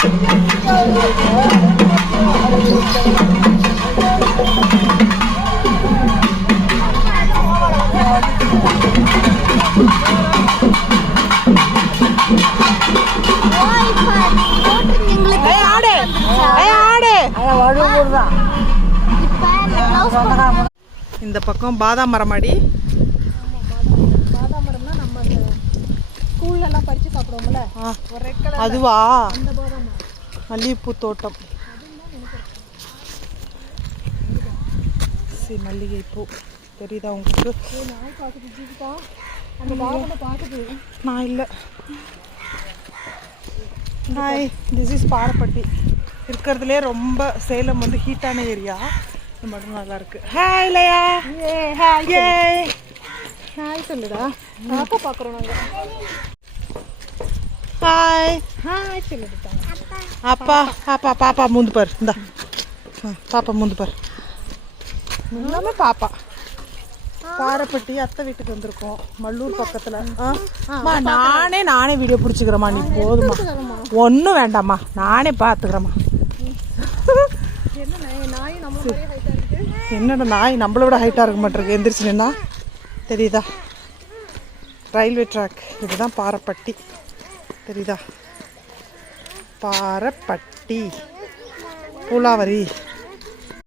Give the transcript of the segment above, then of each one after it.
இந்த பக்கம் பாதாம் மரம் அடி. பாதாம் மரம்னா நம்ம ஸ்கூல்ல எல்லாம் பறிச்சு சாப்பிடுவோம்ல, ஒரு ரெட் கலர் அதுவா? அந்த பாதாம் மல்லிகைப்பூ தோட்டம். சரி, மல்லிகைப்பூ தெரியுதா உங்களுக்கு? நாய் பார்க்குது ஜீவிதா, அந்த பாதாமை பார்க்குது. நான் இல்லை. Hi, this is Barappatti. இருக்கிறதுலே ரொம்ப சேலம் வந்து ஹீட்டான ஏரியா. இது மட்டும் நல்லா இருக்கு. ஹாய் லயா. ஹாய் ஹாய் சொல்லுடா. பாப்பா பார்க்குறோம் நாங்கள். ஹாய் ஹாய் சொல்லுடா. அப்பா பாப்பா பாப்பா மூந்து பாரு. இந்தா பாப்பா மூந்து பாரு. எல்லாமே பாப்பா. பாரப்பட்டி அத்தை வீட்டுக்கு வந்திருக்கோம், மல்லூர் பக்கத்தில். நானே வீடியோ பிடிச்சிக்கிறேம்மா. நீ போதுமா, ஒன்றும் வேண்டாம்மா, நானே பார்த்துக்கிறேம்மா. என்னடா நாய் நம்மளை விட ஹைட்டாக இருக்க மாட்டிருக்கு. எந்திரிச்சு நின்னா தெரியுதா? Railway track. இதுதான் பாரப்பட்டி, தெரியுதா? Parappatti Poolavari,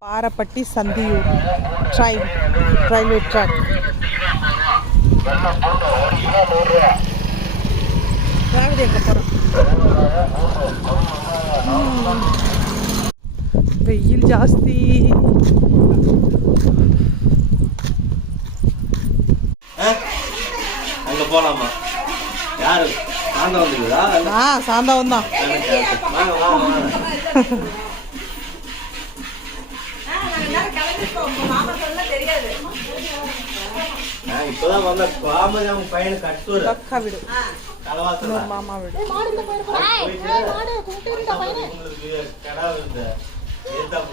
Parappatti Santhiyur train, railway track. எங்கே போகிறோம்? வெயில் ஜாஸ்தி. அங்கே போகலாமா? யாரு சாந்தா வந்துருக்குதா? சாந்தாவும் தான். இப்பதான் வந்த பாமஜாம பையனு கட்டூர் அக்கா வீடு, இன்னொரு மாமா வீடு.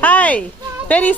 ஹாய் பெரிய